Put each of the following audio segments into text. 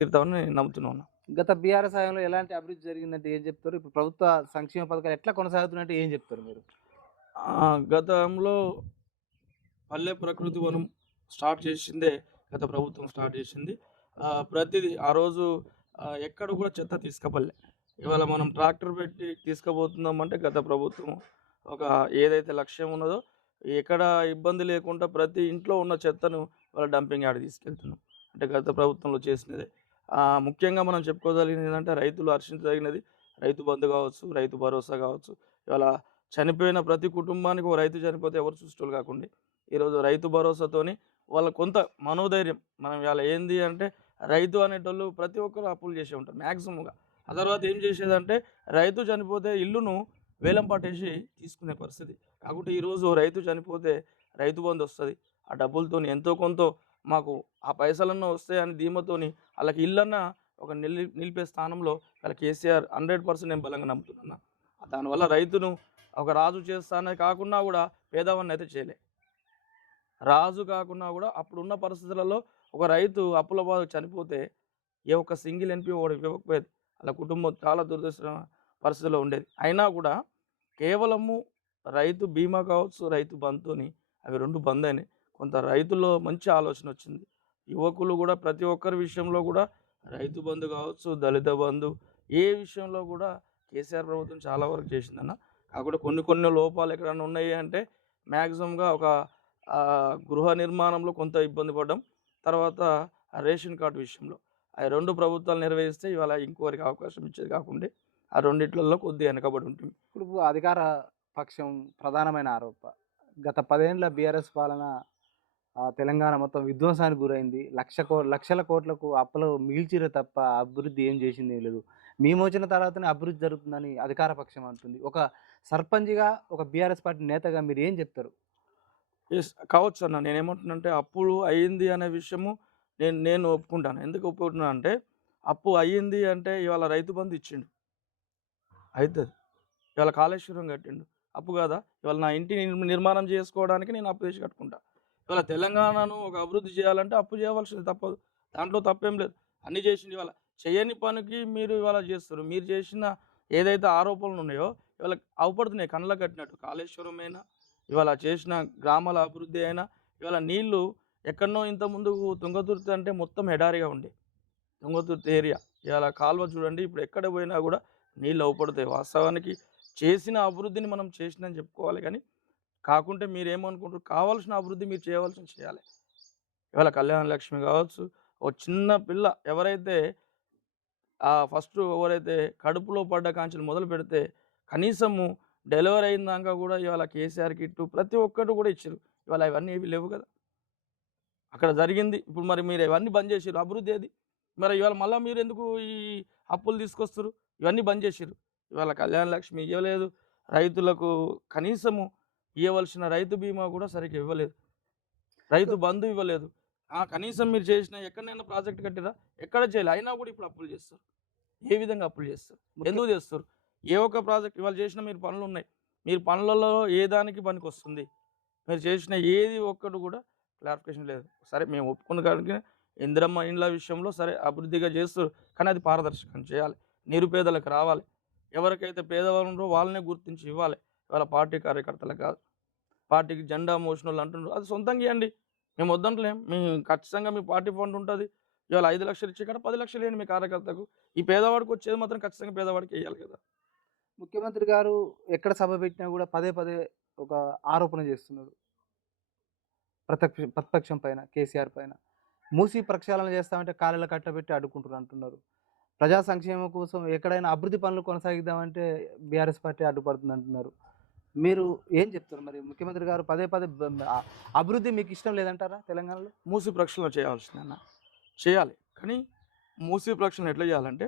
తీరుతామని నేను నమ్ముతున్నాను. గత బీఆర్ఎస్ హయాంలో ఎలాంటి అభివృద్ధి జరిగిందంటే ఏం చెప్తారు? ఇప్పుడు ప్రభుత్వ సంక్షేమ పథకాలు ఎట్లా కొనసాగుతున్నాయంటే ఏం చెప్తారు మీరు? గతంలో పల్లె ప్రకృతి వనం స్టార్ట్ చేసిందే గత ప్రభుత్వం స్టార్ట్ చేసింది. ప్రతిదీ ఆ రోజు ఎక్కడ కూడా చెత్త తీసుకపోలే. ఇవాళ మనం ట్రాక్టర్ పెట్టి తీసుకుపోతున్నామంటే గత ప్రభుత్వం ఒక ఏదైతే లక్ష్యం ఉన్నదో ఎక్కడ ఇబ్బంది లేకుండా ప్రతి ఇంట్లో ఉన్న చెత్తను వాళ్ళ డంపింగ్ యార్డ్‌కి తీసుకెళ్తున్నాం. అంటే గత ప్రభుత్వంలో చేసినదే. ముఖ్యంగా మనం చెప్పుకోగలిగినది ఏందంటే రైతులు హర్షించదగినది రైతు బంధు కావచ్చు, రైతు భరోసా కావచ్చు. ఇవాళ చనిపోయిన ప్రతి కుటుంబానికి ఓ రైతు చనిపోతే ఎవరు చూసేటోళ్ళు కాకుండే ఈరోజు రైతు భరోసాతోని వాళ్ళ కొంత మనోధైర్యం మనం ఇవాళ ఏంది అంటే రైతు అనేటోళ్ళు ప్రతి ఒక్కరు అప్పులు చేసే ఉంటారు మ్యాక్సిమంగా. ఆ తర్వాత ఏం చేసేదంటే రైతు చనిపోతే ఇల్లును వేలం పాటేసి తీసుకునే పరిస్థితి. కాకుంటే ఈరోజు రైతు చనిపోతే రైతు బంధు వస్తది. ఆ డబ్బులతోని ఎంతో కొంతో మాకు ఆ పైసలన్నా వస్తాయని ధీమాతోని ఆళ్ళకి ఇల్లన్నా ఒక నిలిపే స్థానంలో వాళ్ళ కేసీఆర్ 100% నేను బలంగా నమ్ముతున్నాను. దానివల్ల రైతును ఒక రాజు చేస్తానే కాకున్నా గూడా పేదవాడినైతే చేయలే. రాజు కాకున్నా గూడా అప్పుడున్న పరిస్థితులలో ఒక రైతు అప్పుల బాధ చనిపోతే ఏ ఒక్క సింగిల్ ఎంపీ ఒకడు ఇవ్వకపోయేది. ఆళ్ళ కుటుంబం చాలా దురదృష్టకర పరిస్థితిలో ఉండేది. అయినా గూడా కేవలము రైతు బీమా కావచ్చు, రైతు బంధుతోని అవి 2 బందయినాయి. కొంత రైతుల్లో మంచి ఆలోచనొచ్చింది. యువకులు గూడా ప్రతి ఒక్కరి విషయంలో గూడా రైతు బంధు కావచ్చు, దళిత బంధు ఏ విషయంలో గూడా కేసీఆర్ ప్రభుత్వం చాలా వరకు చేసిందన్న. కాకపోతే కొన్ని కొన్ని లోపాలు ఎక్కడన్నా ఉన్నాయి అంటే మాక్సిమంగా ఒక గృహ నిర్మాణంలో కొంత ఇబ్బంది పడ్డాం. తర్వాత రేషన్ కార్డ్ విషయంలో. అయి 2 ప్రభుత్వాలు నెరవేరిస్తే ఇవాళ ఇంకోరికి అవకాశం ఇచ్చేది కాకుండే ఆ రెండిట్లల్లో కొద్దిగా వెనకబడి ఉంటుంది. ఇప్పుడు అధికార పక్షం ప్రధానమైన గత 10 ఏండ్ల బీఆర్ఎస్ పాలన తెలంగాణ మొత్తం విధ్వంసానికి గురైంది. లక్షల కోట్లకు అప్పులు మిగిల్చిర్రు తప్ప అభివృద్ధి ఏం చేసిందేం లేదు. మేమొచ్చిన తర్వాతనే అభివృద్ధి జరుగుతుందని అధికార పక్షం అంటుంది. ఒక సర్పంచ్‌గా, ఒక బీఆర్ఎస్ పార్టీ నేతగా మీరేం చెప్తారు? కావచ్చన్న. నేనేమంటున్నానంటే అప్పులు అయింది అనే విషయము నేను నేను ఒప్పుకుంటాను. ఎందుకు ఒప్పుకుంటున్నా అంటే అప్పు అయ్యింది అంటే ఇవాళ రైతు బంధు ఇచ్చిండు. అయితది. ఇవాళ కాళేశ్వరం కట్టిండు. అప్పు కాదా? ఇవాళ నా ఇంటి నిర్మాణం చేసుకోవడానికి నేను అప్పు తెచ్చి కట్టుకుంటా. ఇవాళ తెలంగాణను ఒక అభివృద్ధి చేయాలంటే అప్పు చేయవలసింది తప్పదు. దాంట్లో తప్పేం లేదు. అన్నీ చేసిండు ఇవాళ. చేయని పనికి మీరు ఇవాళ చేస్తుర్రు. మీరు చేసిన ఏదైతే ఆరోపణలున్నాయో ఇవాళ అవుపడుతున్నాయి కళ్ళకు కట్టినట్టు. కాళేశ్వరమైనా, ఇవాళ చేసిన గ్రామాల అభివృద్ధి అయినా, ఇవాళ నీళ్ళు ఎక్కడనో ఇంతకుముందు తుంగతుర్తి అంటే మొత్తం ఎడారిగా ఉండే. తుంగతుర్తి ఏరియా. ఇవాళ కాలువ చూడండి ఇప్పుడు ఎక్కడ పోయినా గూడా నీళ్ళు అవుపడతాయి. వాస్తవానికి చేసిన అభివృద్ధిని మనం చేసినని చెప్పుకోవాలి గానీ, కాకుంటే మీరేమనుకుంటారు కావాల్సిన అభివృద్ధి మీరు చేయవలసింది చేయాలి. ఇవాళ కళ్యాణ లక్ష్మి కావచ్చు, ఓ చిన్న పిల్ల ఎవరైతే ఫస్టు ఎవరైతే కడుపులో పడ్డ కాంచెలి మొదలుపెడితే కనీసము డెలివరీ అయిందాక గూడా ఇవాళ కేసీఆర్ కిట్టు ప్రతి ఒక్కటి గూడా ఇచ్చిర్రు. ఇవాళ ఇవన్నీ ఏవి లేవు గదా! అక్కడ జరిగింది. ఇప్పుడు మరి మీరు ఇవన్నీ బంద్ జేసిర్రు. అభివృద్ధి ఏది? మరి ఇవాళ మళ్ళా మీరెందుకు ఈ అప్పులు తీసుకొస్తుర్రు? ఇవన్నీ బంద్ జేసిర్రు. ఇవాళ కళ్యాణ లక్ష్మి ఇయ్యలేదు. రైతులకు కనీసము ఇయ్యవలసిన రైతు బీమా గూడా సరిగ్గా ఇవ్వలేదు. సో రైతు బంధు ఇవ్వలేదు. కనీసం మీరు చేసిన ఎక్కడనైనా ప్రాజెక్ట్ కట్టిర్రా? ఎక్కడ చేయలే. అయినా గూడా ఇప్పుడు అప్పులు జేస్తుర్రు. ఏ విధంగా అప్పులు జేస్తుర్రు? ముఖ్య ఎందుకు జేస్తుర్రు? ఏ ఒక్క ప్రాజెక్ట్ ఇవాళ చేసిన మీరు పనులున్నాయి. మీరు పనులలో ఏ దానికి పనికొస్తుంది? మీరు చేసిన ఏది ఒక్కటి గూడా క్లారిఫికేషన్ లేదు. సరే మేము ఒప్పుకున్న కాడికి ఇందిరమ్మ ఇండ్ల విషయంలో సరే అభివృద్ధిగా చేస్తుర్రు. కానీ అది పారదర్శకం చేయాలి. నిరుపేదలకు రావాలి. ఎవరికైతే పేదవాళ్ళు ఉన్నారో వాళ్ళనే గుర్తించి ఇవ్వాలి. ఇవాళ పార్టీ కార్యకర్తలకు కాదు. పార్టీకి జెండా మోసినోళ్ళు అంటున్నారు. అది సొంతంగా ఇయ్యండి. మేము వద్దంటలేం. ఖచ్చితంగా మీ పార్టీ ఫండ్ ఉంటది. ఇవాళ 5,00,000 ఇచ్చే కాడ 10,00,000 ఇయ్యండి మీ కార్యకర్తకు. ఈ పేదవాడికి వచ్చేది మాత్రం ఖచ్చితంగా పేదవాడికే ఇయ్యాలి కదా! ముఖ్యమంత్రి గారు ఎక్కడ సభ పెట్టినా గూడా పదే పదే ఒక ఆరోపణ చేస్తున్నారు. ప్రతిపక్షం పైన, కేసీఆర్ పైన. మూసీ ప్రక్షాళన చేస్తామంటే కాళ్ళలో కట్టబెట్టి అడ్డుకుంటుర్రు అంటున్నారు. ప్రజా సంక్షేమం కోసం ఎక్కడైనా అభివృద్ధి పనులు కొనసాగిద్దామంటే బీఆర్ఎస్ పార్టీ అడ్డుపడుతుందంటున్నారు. మీరు ఏం చెప్తారు మరి? ముఖ్యమంత్రి గారు పదే పదే అభివృద్ధి మీకిష్టం లేదంటారా తెలంగాణలో? మూసి ప్రక్షాళన చేయాల్సిందన్న. చేయాలి. కానీ మూసి ప్రక్షాళన ఎట్లా చేయాలంటే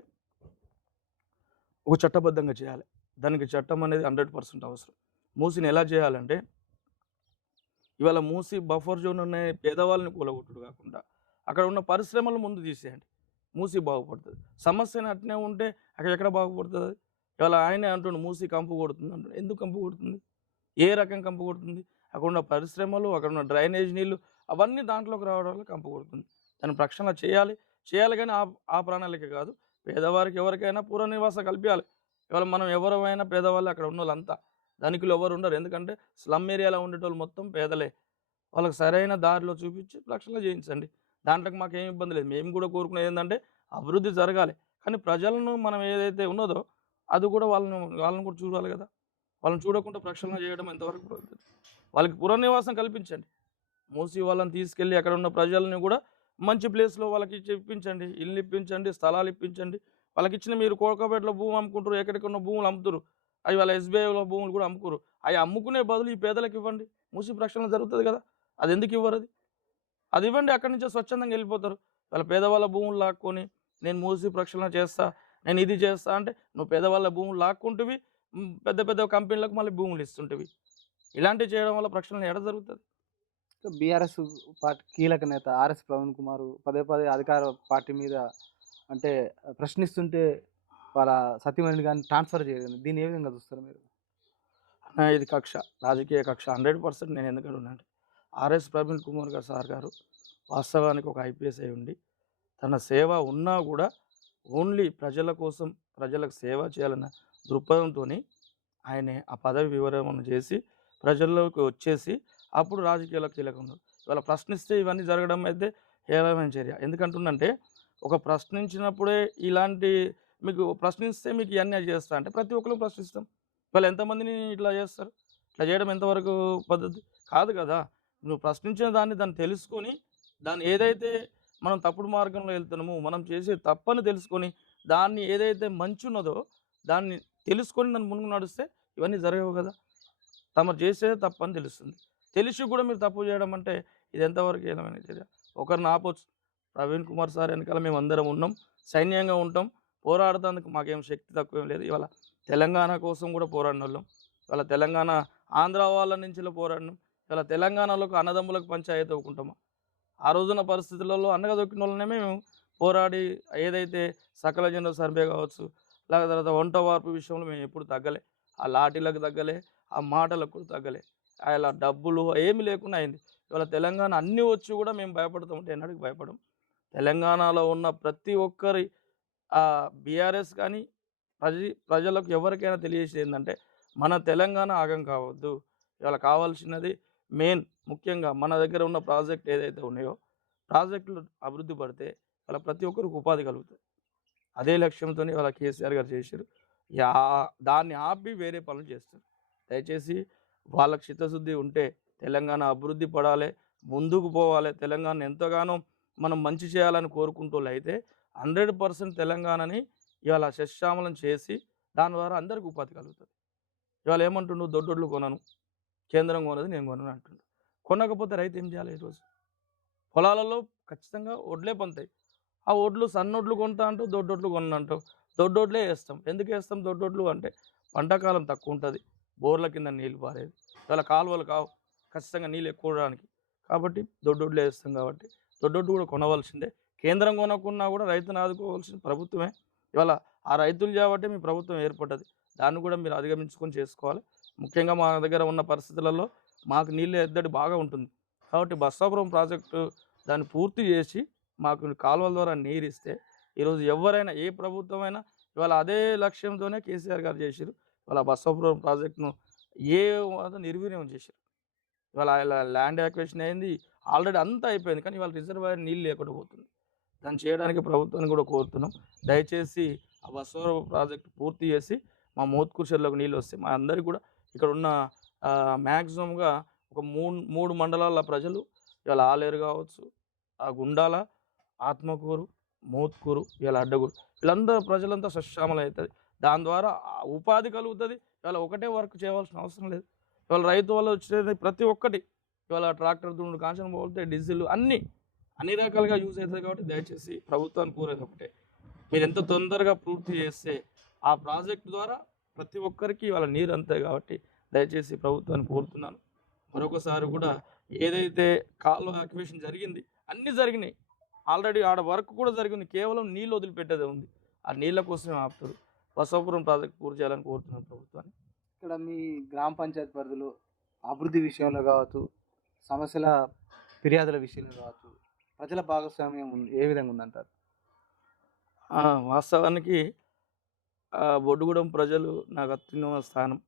ఒక చట్టబద్ధంగా చేయాలి. దానికి చట్టం అనేది 100% అవసరం. మూసిని ఎలా చేయాలంటే ఇవాళ మూసి బఫర్ జోన్ అనే పేదవాళ్ళని కూలగొట్టుడు కాకుండా అక్కడ ఉన్న పరిశ్రమలు ముందు తీసేయండి. మూసి బాగుపడుతది. సమస్యను అట్నే ఉంటే అక్కడ ఎక్కడ బాగుపడుతదది? ఇవాళ ఆయనే అంటుండు మూసి కంపు కొడుతుంది అంటుండు. ఎందుకు కంపు కొడుతుంది? ఏ రకం కంపు కొడుతుంది? అక్కడున్న పరిశ్రమలు, అక్కడున్న డ్రైనేజ్ నీళ్ళు అవన్నీ దాంట్లోకి రావడం వల్ల కంపు కొడుతుంది. దాన్ని ప్రక్షాళన చేయాలి. చేయాలి కానీ ఆ ప్రణాళిక కాదు. పేదవారికి ఎవరికైనా పునర్నివాసం కల్పియాలి. ఇవాళ మనం ఎవరమైనా పేదవాళ్ళే అక్కడ ఉన్నోళ్ళంతా. ధనికులు ఎవరు ఉండరు. ఎందుకంటే స్లమ్ ఏరియాలో ఉండేటోళ్ళు మొత్తం పేదలే. వాళ్ళకి సరైన దారిలో చూపించి లక్షల్లో చేయించండి. దాంట్లోకి మాకేం ఇబ్బంది లేదు. మేము కూడా కోరుకునేది ఏందంటే అభివృద్ధి జరగాలి. కానీ ప్రజలను మనం ఏదైతే ఉన్నదో అది కూడా వాళ్ళని కూడా చూడాలి కదా! వాళ్ళని చూడకుండా ప్రక్షాళన చేయడం ఎంతవరకు పద్ధతి? వాళ్ళకి పునర్నివాసం కల్పించండి. మూసి వాళ్ళని తీసుకెళ్ళి అక్కడ ఉన్న ప్రజల్ని కూడా మంచి ప్లేస్‌లో వాళ్ళకి ఇప్పించండి. ఇల్లు ఇప్పించండి, స్థలాలు ఇప్పించండి. వాళ్ళకిచ్చిన మీరు కోకాపేటలో భూమి అమ్ముకుంటారు. ఎక్కడెక్కడనో భూములు అమ్ముతుర్రు. అవి వాళ్ళ ఎస్‌బీఐలో భూములు కూడా అమ్ముకుర్రు. అయి అమ్ముకునే బదులు ఈ పేదలకు ఇవ్వండి. మూసి ప్రక్షాళన జరుగుతది కదా! అదెందుకు ఇవ్వరది? అది ఇవ్వండి. అక్కడి నుంచే స్వచ్ఛందంగా వెళ్ళిపోతారు. వాళ్ళ పేదవాళ్ళ భూములు లాక్కొని నేను మూసి ప్రక్షాళన చేస్తా, నేను ఇది చేస్తా అంటే నువ్వు పేదవాళ్ళ భూములు లాక్కుంటివి. పెద్ద పెద్ద కంపెనీలకు మళ్ళీ భూములు ఇస్తుంటివి. ఇలాంటివి చేయడం వల్ల ప్రక్షాళన ఏడ జరుగుతది? బీఆర్ఎస్ పార్టీ కీలక నేత ఆర్ఎస్ ప్రవీణ్ కుమార్ పదే పదే అధికార పార్టీ మీద అంటే ప్రశ్నిస్తుంటే వాళ్ళ సతీమణిని గాని ట్రాన్స్‌ఫర్ చేయడం. దీన్ని ఏ విధంగా చూస్తారు మీరు? ఇది కక్ష. రాజకీయ కక్ష 100% నేను ఎందుకంటున్నానంటే ఆర్ఎస్ ప్రవీణ్ కుమార్ గారు సార్ గారు వాస్తవానికి ఒక ఐపీఎస్ అయ్యుండి తన సేవ ఉన్నా కూడా ఓన్లీ ప్రజల కోసం, ప్రజలకు సేవ చేయాలన్న దృక్పథంతోని ఆయనే ఆ పదవి విరమణ చేసి ప్రజల్లోకి వచ్చేసి అప్పుడు రాజకీయాల్లో కీలకంగా ఉన్నారు. ఇవాళ ప్రశ్నిస్తే ఇవన్నీ జరగడం అయితే హేళనమైన చర్య. ఎందుకంటున్నంటే ఒక ప్రశ్నించినప్పుడే ఇలాంటి మీకు ప్రశ్నిస్తే మీకు ఇయన్నీ చేస్తా అంటే ప్రతి ఒక్కరు ప్రశ్నిస్తాం. ఇవాళ ఎంతమందిని ఇట్లా చేస్తారు? ఇట్లా చేయడం ఎంతవరకు పద్ధతి? కాదు కదా! నువ్వు ప్రశ్నించిన దాన్ని తెలుసుకొని దాన్ని ఏదైతే మనం తప్పుడు మార్గంలో వెళ్తున్నామో, మనం చేసే తప్పని తెలుసుకొని దాన్ని ఏదైతే మంచున్నదో దాన్ని తెలుసుకొని దాని ముందుకు నడిస్తే ఇవన్నీ జరగవు కదా! తమరు చేసేదే తప్పని తెలుస్తుంది. తెలిసి కూడా మీరు తప్పు చేయడం అంటే ఇది ఎంతవరకు హేయమైన చర్య? ఒకరిని ఆపొచ్చు. ప్రవీణ్ కుమార్ సార్ వెనకాల మేమందరం ఉన్నాం. సైన్యంగా ఉంటాం. పోరాడతానికి మాకేం శక్తి తక్కువేం లేదు. ఇవాళ తెలంగాణ కోసం కూడా పోరాడినోళ్ళం. ఇవాళ తెలంగాణ ఆంధ్ర వాళ్ళ నుంచిలా పోరాడినాం. ఇవాళ తెలంగాణలోకి అన్నదమ్ములకు పంచాయతీ అవ్వుకుంటామా? ఆ రోజున పరిస్థితులలో అణగదొక్కినోళ్ళనే మేము పోరాడి ఏదైతే సకల జనుల సర్వే కావచ్చు, తర్వాత వంట వార్పు విషయంలో మేము ఎప్పుడు తగ్గలే. ఆ లాఠీలకు తగ్గలే, ఆ మాటలకు కూడా తగ్గలే. అలా డబ్బులు ఏమి లేకుండా అయింది. ఇవాళ తెలంగాణ అన్నీ వచ్చి కూడా మేము భయపడతామంటే ఎన్నటికి భయపడం. తెలంగాణలో ఉన్న ప్రతి ఒక్కరి బీఆర్ఎస్ కానీ ప్రజలకు ఎవరికైనా తెలియజేసేది ఏందంటే మన తెలంగాణ ఆగం కావద్దు. ఇవాళ కావాల్సినది మెయిన్ ముఖ్యంగా మన దగ్గర ఉన్న ప్రాజెక్ట్ ఏదైతే ఉన్నాయో ప్రాజెక్టులు అభివృద్ధి పడితే ఇవాళ ప్రతి ఒక్కరికి ఉపాధి కలుగుతది. అదే లక్ష్యంతోనే ఇవాళ కేసీఆర్ గారు చేసిర్రు. యా దాన్ని ఆపి వేరే పనులు చేస్తారు. దయచేసి వాళ్ళకి చిత్తశుద్ధి ఉంటే తెలంగాణ అభివృద్ధి పడాలి, ముందుకు పోవాలి. తెలంగాణను ఎంతగానో మనం మంచి చేయాలని కోరుకుంటోళ్ళైతే 100% తెలంగాణని ఇవాళ సస్యశ్యామలం చేసి దాని ద్వారా అందరికి ఉపాధి కలుగుతది. ఇవాళ ఏమంటుండు దొడ్డొడ్లు కొనను. కేంద్రం కొన్నది నేను కొనను అంటుండు. కొనకపోతే రైతు ఏం చేయాలి ఈరోజు? పొలాలలో ఖచ్చితంగా ఒడ్లే పండుతాయి. ఆ ఒడ్లు సన్నొడ్లు కొంటా అంటావు, దొడ్డొడ్లు కొననంటావు. దొడ్డొడ్లే ఏస్తాం. ఎందుకేస్తాం దొడ్డొడ్లు అంటే పంటకాలం తక్కువుంటది. బోర్ల కింద నీళ్లు పారేది. ఇవాళ కాలువలు కావు. ఖచ్చితంగా నీళ్ళు ఎక్కువ ఉండడానికి. కాబట్టి దొడ్డొడ్లే ఏస్తాం కాబట్టి దొడ్డొడ్లు కూడా కొనవలసిందే. కేంద్రం కొనకున్నా కూడా రైతుని ఆదుకోవాల్సింది ప్రభుత్వమే. ఇవాళ ఆ రైతులు కాబట్టే మీ ప్రభుత్వం ఏర్పడ్డది. దాన్ని కూడా మీరు అధిగమించుకొని చేసుకోవాలి. ముఖ్యంగా మా దగ్గర ఉన్న పరిస్థితులలో మాకు నీళ్ళ ఎద్దడి బాగా ఉంటుంది. కాబట్టి బస్సాపురం ప్రాజెక్టు దాన్ని పూర్తి చేసి మాకు కాలువల ద్వారా నీరిస్తే ఈరోజు ఎవరైనా ఏ ప్రభుత్వమైనా ఇవాళ అదే లక్ష్యంతోనే కేసీఆర్ గారు చేసిర్రు. ఇవాళ బస్సాపురం ప్రాజెక్ట్‌ను ఏ నిర్వీర్యం చేసిర్రు. ఇవాళ ల్యాండ్ యాక్విజిషన్ అయింది. ఆల్రెడీ అంతా అయిపోయింది. కానీ ఇవాళ రిజర్వాయర్ నీళ్ళు లేకుండా పోతుంది. దాన్ని చేయడానికి ప్రభుత్వాన్ని కూడా కోరుతున్నాం. దయచేసి ఆ బస్సాపురం ప్రాజెక్ట్ పూర్తి చేసి మా మోత్కూరు చెరువులోకి నీళ్ళొస్తే మా అందరికి కూడా ఇక్కడున్న మ్యాక్సిమమ్‌గా ఒక 3 మండలాల ప్రజలు ఇవాళ ఆలేరు కావచ్చు, గుండాల, ఆత్మకూరు, మోత్కూరు, ఇవాళ అడ్డగూరు వీళ్ళందరూ ప్రజలంతా సస్యశ్యామలం అవుతది. దాని ద్వారా ఉపాధి కలుగుతది. ఇవాళ ఒకటే వర్క్ చేయవలసిన అవసరం లేదు. ఇవాళ రైతు వల్ల వచ్చేది ప్రతి ఒక్కటి ఇవాళ ట్రాక్టర్ దున్నుడు కాంచన పోతే డీజిల్ అన్ని రకాలుగా యూజ్ అవుతుంది కాబట్టి దయచేసి ప్రభుత్వాన్ని కోరేది ఒకటే. మీరు ఎంత తొందరగా పూర్తి చేస్తే ఆ ప్రాజెక్ట్ ద్వారా ప్రతి ఒక్కరికి ఇవాళ నీరు అందుతాయి కాబట్టి దయచేసి ప్రభుత్వాన్ని కోరుతున్నాను. మరొకసారి కూడా ఏదైతే కాలువ యాక్టివేషన్ జరిగింది అన్నీ జరిగినాయి. ఆల్రెడీ ఆడ వర్క్ కూడా జరిగింది. కేవలం నీళ్ళు వదిలిపెట్టేదే ఉంది. ఆ నీళ్ళ కోసమే ఆపుతారు. బసవాపురం ప్రాజెక్ట్ పూర్తి చేయాలని కోరుతున్నాను ప్రభుత్వాన్ని. ఇక్కడ మీ గ్రామ పంచాయతీ పరిధిలో అభివృద్ధి విషయంలో కావచ్చు, సమస్యల ఫిర్యాదుల విషయంలో కావచ్చు, ప్రజల భాగస్వామ్యం ఏ విధంగా ఉందంటారు? ఆ! వాస్తవానికి బొడ్డుగూడెం ప్రజలు నాకు అత్యున్నత స్థానం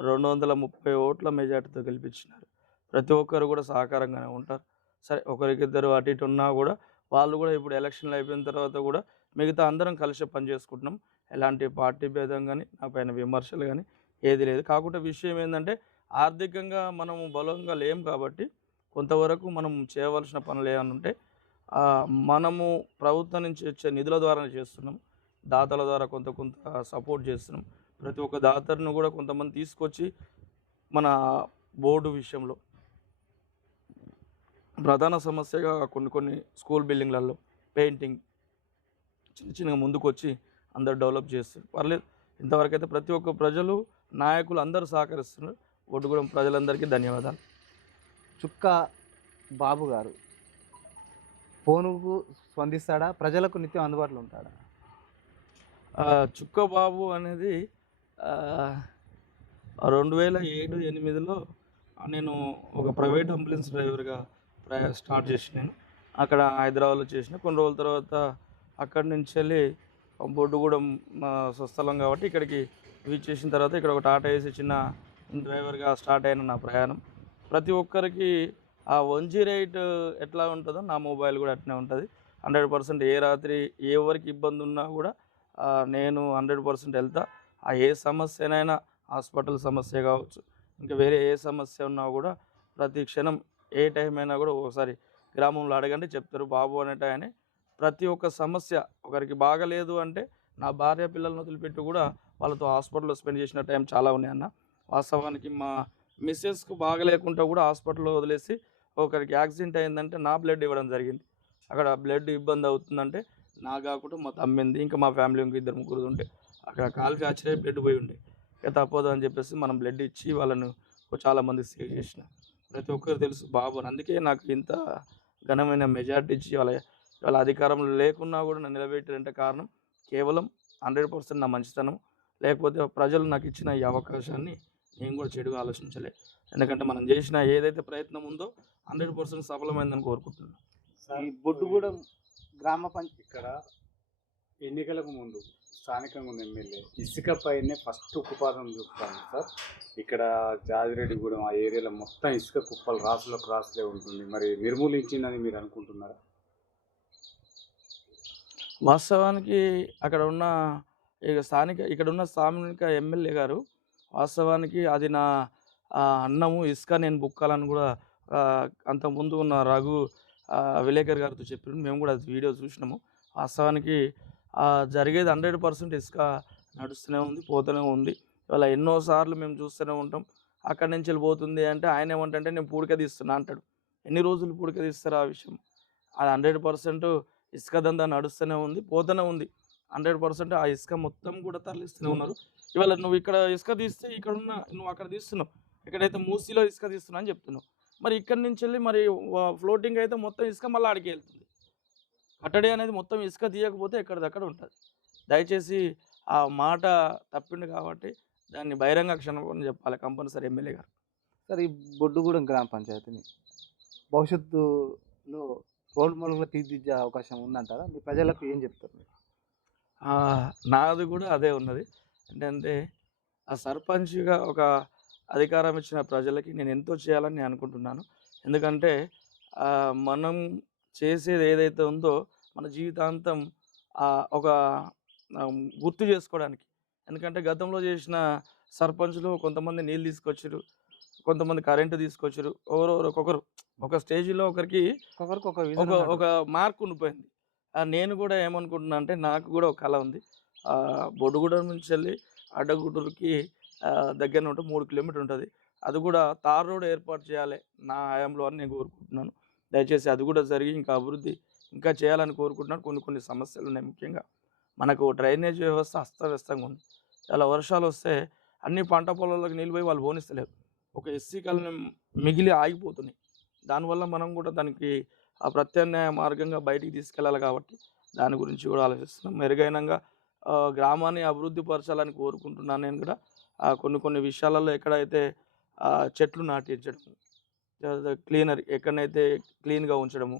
230 ఓట్ల మెజార్టీతో గెలిపించినారు. ప్రతి ఒక్కరు కూడా సహకారంగానే ఉంటారు. సరే ఒకరికిద్దరు అటు ఇటు ఉన్నా గూడా, వాళ్ళు గూడా ఇప్పుడు ఎలక్షన్‌లు అయిపోయిన తర్వాత గూడా మిగతా అందరం కలిసే పని చేసుకుంటున్నాం. ఎలాంటి పార్టీ భేదం గాని, నా పైన విమర్శలు గాని ఏది లేదు. కాకుంటే విషయం ఏందంటే, ఆర్థికంగా మనము బలంగా లేము కాబట్టి, కొంతవరకు మనం చేయవలసిన పనులేమన్నా ఉంటే, మనము ప్రభుత్వం నుంచి వచ్చే నిధుల ద్వారానే చేస్తున్నాం. దాతల ద్వారా కొంత కొంత సపోర్ట్ చేస్తున్నాం. ప్రతి ఒక్క దాతను గూడా కొంతమంది తీసుకొచ్చి మన బోర్డు విషయంలో ప్రధాన సమస్యగా కొన్ని కొన్ని స్కూల్ బిల్డింగ్‌లలో పెయింటింగ్ చిన్న చిన్నగా ముందుకొచ్చి అందరూ డెవలప్ చేస్తున్నారు. పర్లేదు ఇంతవరకైతే ప్రతి ఒక్క ప్రజలు, నాయకులు అందరూ సహకరిస్తున్నారు. బొడ్డుగూడెం ప్రజలందరికీ ధన్యవాదాలు. చుక్క బాబు గారు ఫోనుకు స్పందిస్తాడా? ప్రజలకు నిత్యం అందుబాటులో ఉంటాడా? చుక్క బాబు అనేది ఆహ్, 2007, 8లో నేను ఒక ప్రైవేట్ అంబులెన్స్ డ్రైవర్‌గా స్టార్ట్ చేసినాను. అక్కడ హైదరాబాద్‌లో చేసిన. కొన్ని రోజుల తర్వాత అక్కడి నుంచెళ్ళి బొడ్డుగూడెం స్వస్థలం కాబట్టి ఇక్కడికి విచ్చేసిన తర్వాత ఇక్కడ ఒక టాటా ఏసీ చిన్న డ్రైవర్‌గా స్టార్ట్ అయిన నా ప్రయాణం. ప్రతి ఒక్కరికి ఆ 108 ఎట్లా ఉంటదో నా మొబైల్ కూడా అట్నే ఉంటది. 100% ఏ రాత్రి ఎవరికి ఇబ్బందున్నా గూడా నేను 100% ఎళ్తా. ఏ సమస్యనైనా హాస్పిటల్ సమస్య గావచ్చు, ఇంకా వేరే ఏ సమస్య ఉన్నా గూడా ప్రతి క్షణం ఏ టైం అయినా గూడా ఒకసారి గ్రామంలో అడగండి చెప్తారు. బాబు అనేటాయనే ప్రతి ఒక్క సమస్య ఒకరికి బాగాలేదు అంటే నా భార్య పిల్లల్ని వదిలిపెట్టి గూడా వాళ్ళతో హాస్పిటల్‌లో స్పెండ్ చేసిన టైం చాలా ఉన్నాయన్న. వాస్తవానికి మా మిసెస్‌కు బాగాలేకుంటే గూడా హాస్పిటల్‌లో వదిలేసి ఒకరికి యాక్సిడెంట్ అయిందంటే నా బ్లడ్ ఇవ్వడం జరిగింది. అక్కడ బ్లడ్ ఇబ్బంది అవుతుందంటే నాకు గాకుండా మా తమ్మింది, ఇంకా మా ఫ్యామిలీ ఇంకో ఇద్దరు ముగ్గురిది ఉండే. అక్కడ కాలు ఫ్రాక్చర్ అయ్యి బ్లడ్ పోయి ఉండే. ఇక తప్పదు అని చెప్పేసి మనం బ్లడ్ ఇచ్చి వాళ్ళను చాలా మందికి సేవ్ చేసిన. ప్రతి ఒక్కరికి తెలుసు బాబు అని. అందుకే నాకు ఇంత ఘనమైన మెజారిటీ ఇచ్చి ఇవాళ అధికారంలో లేకున్నా గూడా నన్ను నిలబెట్టారంటే కారణం కేవలం 100% నా మంచితనం. లేకపోతే ప్రజలు నాకిచ్చిన ఈ అవకాశాన్ని నేను గూడా చెడుగా ఆలోచించలే. ఎందుకంటే మనం జేసిన ఏదైతే ప్రయత్నం ఉందో 100% సఫలమైందని కోరుకుంటున్నాను. ఈ సార్ బొడ్డుగూడెం గ్రామ ఇక్కడ ఎన్నికలకు ముందు స్థానికంగా ఉన్న ఎమ్మెల్యే ఇసుక పైనే ఫస్ట్ ఉక్కుపాదం చూపుతాను సార్. ఇక్కడ జాజిరెడ్డిగూడెం ఆ ఏరియాలో మొత్తం ఇసుక కుప్పలు రాసులకు రాసులే ఉంటుంది. మరి నిర్మూలించిందని మీరు అనుకుంటున్నారా? వాస్తవానికి అక్కడ ఉన్న ఇక్కడున్న స్థానిక ఎమ్మెల్యే గారు వాస్తవానికి అది నా అన్నము, ఇసుక నేను బుక్కాలని గూడా అంతకుముందు ఉన్న విలేకరి గారితో చెప్పిండు. మేము గూడా అది వీడియో చూసినాము. వాస్తవానికి జరిగేది 100% ఇసుక నడుస్తూనే ఉంది, పోతూనే ఉంది. ఇవాళ ఎన్నో సార్లు మేము చూస్తూనే ఉంటాం. అక్కడి నుంచెళ్ళి పోతుంది అంటే ఆయనేమంటంటే నేను పూడిక తీస్తున్నా అంటాడు. ఎన్ని రోజులు పూడిక తీస్తారు ఆ విషయం? అది 100% ఇసుక దందా నడుస్తూనే ఉంది. పోతూనే ఉంది. 100% ఆ ఇసుక మొత్తం కూడా తరలిస్తూనే ఉన్నారు. ఇవాళ నువ్వు ఇక్కడ ఇసుక తీస్తే నువ్వు అక్కడ తీస్తున్నావు. ఎక్కడైతే మూసీలో ఇసుక తీస్తున్నా అని చెప్తున్నావు. మరి ఇక్కడి నుంచెళ్ళి మరి ఫ్లోటింగ్ అయితే మొత్తం ఇసుక మళ్ళా ఆడికే ఎళ్తుంది. కట్టడి అనేది మొత్తం ఇసుక తీయకపోతే ఎక్కడిదక్కడ ఉంటది. దయచేసి ఆ మాట తప్పిండు కాబట్టి దాన్ని బహిరంగ క్షమాపణ చెప్పాలి కంపల్సరీ ఎమ్మెల్యే గారు. సార్ ఈ బొడ్డుగూడెం గ్రామ పంచాయతీని భవిష్యత్తులో రోల్ మోడల్‌గా తీర్చిదిద్దే అవకాశం ఉందంటారా? మీ ప్రజలకు ఏం చెప్తారు మీరు? నాది కూడా అదే ఉన్నది. ఏంటంటే ఆ సర్పంచ్‌గా ఒక అధికారం ఇచ్చిన ప్రజలకి నేను ఎంతో చేయాలని నేను అనుకుంటున్నాను. ఎందుకంటే మనం చేసేది ఏదైతే ఉందో మన జీవితాంతం ఒక గుర్తు చేసుకోవడానికి. ఎందుకంటే గతంలో చేసిన సర్పంచ్‌లు కొంతమంది నీళ్ళు తీసుకొచ్చిర్రు. కొంతమంది కరెంట్ తీసుకొచ్చిర్రు. ఒక్కొక్కరు ఒక స్టేజ్‌లో ఒకరికి ఒక్కొక్కరికి ఒక ఒక విజన్ ఒక ఉన్నట్టు. మార్క్ ఉండిపోయింది. నేను కూడా ఏమనుకుంటున్నా అంటే నాకు కూడా ఒక కల ఉంది. బొడుగూడెం నుంచెళ్ళి అడ్డగుట్టూరుకి దగ్గరనే ఉంటది. 3 కిలోమీటర్లు ఉంటది. అది కూడా తార్ రోడ్ ఏర్పాటు చేయాలి నా హయాంలో అని నేను కోరుకుంటున్నాను. దయచేసి అది కూడా జరిగి ఇంకా అభివృద్ధి ఇంకా చేయాలని కోరుకుంటున్నాను. కొన్ని కొన్ని సమస్యలున్నాయి. ముఖ్యంగా మనకు డ్రైనేజ్ వ్యవస్థ అస్తవ్యస్తంగా ఉంది. ఇలా వర్షాలొస్తే అన్ని పంట పొలాల్లోకి నీళ్ళు పోయి వాళ్ళు పోనిస్తలేరు. ఒక ఎస్సీ కాలనీ మిగిలి ఆగిపోతున్నాయి. దానివల్ల మనం కూడా దానికి ప్రత్యామ్నాయ మార్గంగా బయటికి తీసుకెళ్ళాలి కాబట్టి దాని గురించి కూడా ఆలోచిస్తున్నాం. మెరుగైనంగా గ్రామాన్ని అభివృద్ధి పరచాలని కోరుకుంటున్నాను నేను కూడా. కొన్ని కొన్ని విషయాలలో ఎక్కడైతే చెట్లు నాటించడము, క్లీనరీ ఎక్కడనైతే క్లీన్‌గా ఉంచడము.